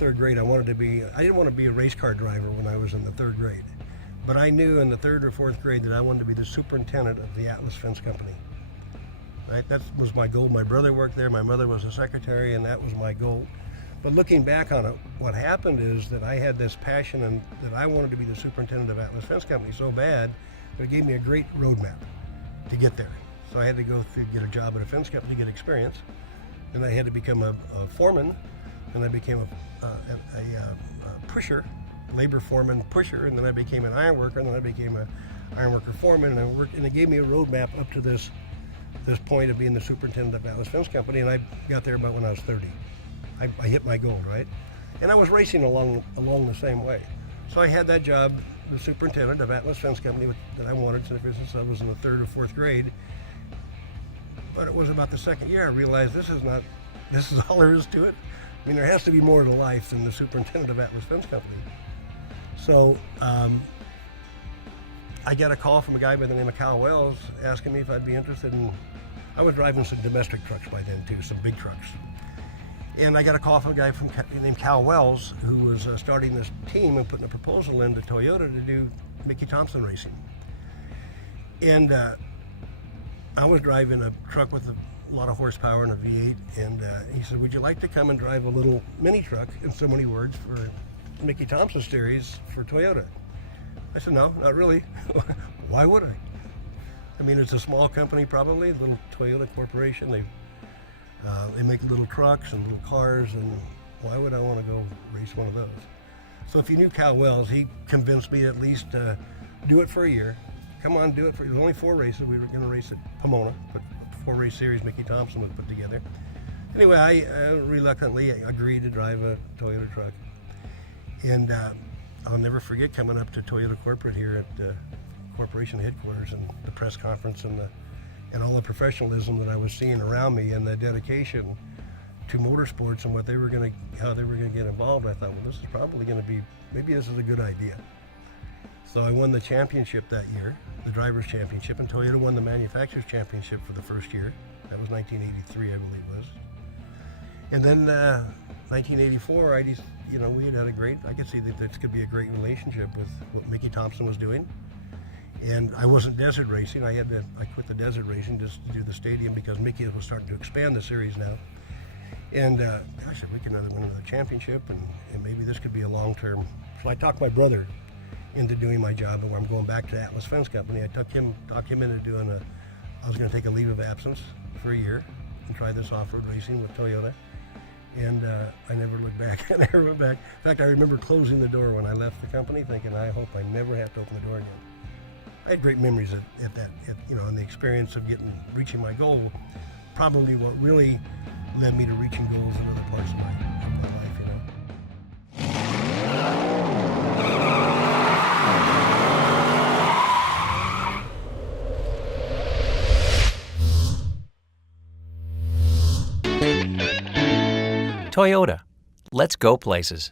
third grade, I didn't want to be a race car driver when I was in the third grade. But I knew in the third or fourth grade that I wanted to be the superintendent of the Atlas Fence Company. Right? That was my goal. My brother worked there, my mother was a secretary, and that was my goal. But looking back on it, what happened is that I had this passion and that I wanted to be the superintendent of Atlas Fence Company so bad that it gave me a great roadmap to get there. So I had to go through, get a job at a fence company to get experience. Then I had to become a foreman, and I became a pusher, labor foreman pusher, and then I became an iron worker, and then I became an iron worker foreman, and it gave me a roadmap up to this point of being the superintendent of Atlas Fence Company, and I got there about when I was 30. I hit my goal, right? And I was racing along the same way. So I had that job, the superintendent of Atlas Fence Company, that I wanted since I was in the third or fourth grade. But it was about the second year I realized this is all there is to it. I mean, there has to be more to life than the superintendent of Atlas Fence Company. So I got a call from a guy by the name of Cal Wells asking me if I'd be interested in, I was driving some domestic trucks by then too, some big trucks. And I got a call from a guy named Cal Wells who was starting this team and putting a proposal into Toyota to do Mickey Thompson racing. And I was driving a truck with a lot of horsepower and a V8, and he said, would you like to come and drive a little mini truck, in so many words, for Mickey Thompson series for Toyota? I said, no, not really. Why would I? I mean, it's a small company probably, a little Toyota corporation. They make little trucks and little cars, and why would I want to go race one of those? So if you knew Cal Wells, he convinced me at least to do it for a year. Come on, do it for, there's only 4 races. We were going to race at Pomona, but 4-race series Mickey Thompson was put together. Anyway, I reluctantly agreed to drive a Toyota truck. And I'll never forget coming up to Toyota Corporate here at the corporation headquarters, and the press conference, and all the professionalism that I was seeing around me, and the dedication to motorsports and how they were going to get involved. I thought, well, this is probably going to be, maybe this is a good idea. So I won the championship that year, the Drivers' Championship, and Toyota won the Manufacturers' Championship for the first year. That was 1983, I believe it was. And then 1984, we had a great, I could see that this could be a great relationship with what Mickey Thompson was doing. And I wasn't desert racing. I quit the desert racing just to do the stadium because Mickey was starting to expand the series now. And gosh, if we can win another championship, and maybe this could be a long-term. So I talked my brother into doing my job, and I'm going back to Atlas Fence Company. I talked him into I was going to take a leave of absence for a year and try this off-road racing with Toyota. And I never looked back. I never went back. In fact, I remember closing the door when I left the company, thinking, I hope I never have to open the door again. I had great memories at that, and the experience of reaching my goal, probably what really led me to reaching goals in other parts of my life, Toyota. Let's go places.